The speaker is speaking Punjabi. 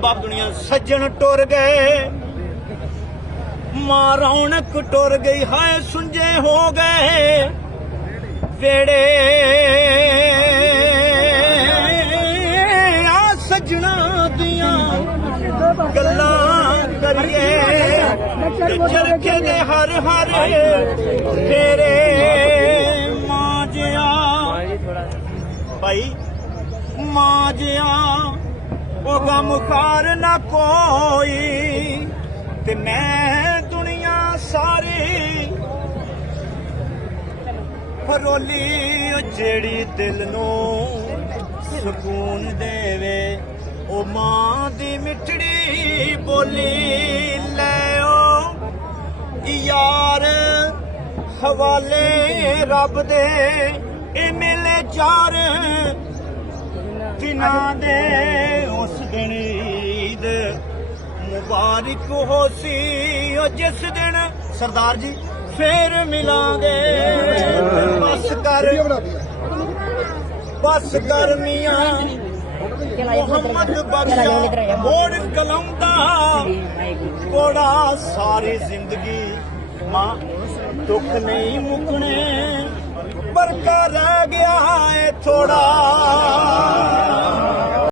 ਬਾਪ ਦੁਨੀਆ ਸੱਜਣ ਟੁਰ ਗਏ। ਮਾਂ ਰੌਣਕ ਟੁਰ ਗਈ, ਹਾਏ ਸੁੰਝੇ ਹੋ ਗਏ। ਵੇੜੇ ਆ ਸੱਜਣਾ ਦੀਆਂ ਗੱਲਾਂ ਕਰੀਏ। ਤੇ ਚਰਖੇ ਦੇ ਹਰ ਹਰ ਫੇਰੇ ਮਾਂ ਜਿਆ। ਭਾਈ, ਮਾਂ ਜਿਆ ਉਹ ਗਮ ਖਾਰ ਨਾ ਕੋਈ। ਤੇ ਮੈਂ ਦੁਨੀਆ ਸਾਰੀ ਫਰੋਲੀ ਉਹ ਜਿਹੜੀ ਦਿਲ ਨੂੰ ਸਕੂਨ ਦੇਵੇ, ਉਹ ਮਾਂ ਦੀ ਮਿੱਠੜੀ ਬੋਲੀ ਲੈ ਓ ਯਾਰ ਹਵਾਲੇ ਰੱਬ ਦੇ, ਇਹ ਮਿਲੇ ਚਾਰ ਦਿਨਾਂ ਦੇ ਉਸ ਦਿਨ ਈਦ ਮੁਬਾਰਕ ਹੋ ਸੀ ਉਹ ਜਿਸ ਦਿਨ ਸਰਦਾਰ ਜੀ ਫੇਰ ਮਿਲਾਂਗੇ। ਬਸ ਕਰ ਬਸ ਕਰ ਮੀਆਂ, ਮੁਹੰਮਦ ਬਖਸ਼ਾ ਮੋੜ ਕਲਮ ਦਾ ਕੋੜਾ ਸਾਰੀ ਜ਼ਿੰਦਗੀ ਮਾਂ ਦੁੱਖ ਨਹੀਂ ਮੁਕਣੇ। ਪਰ ਰਹਿ ਗਿਆ ਏ ਥੋੜਾ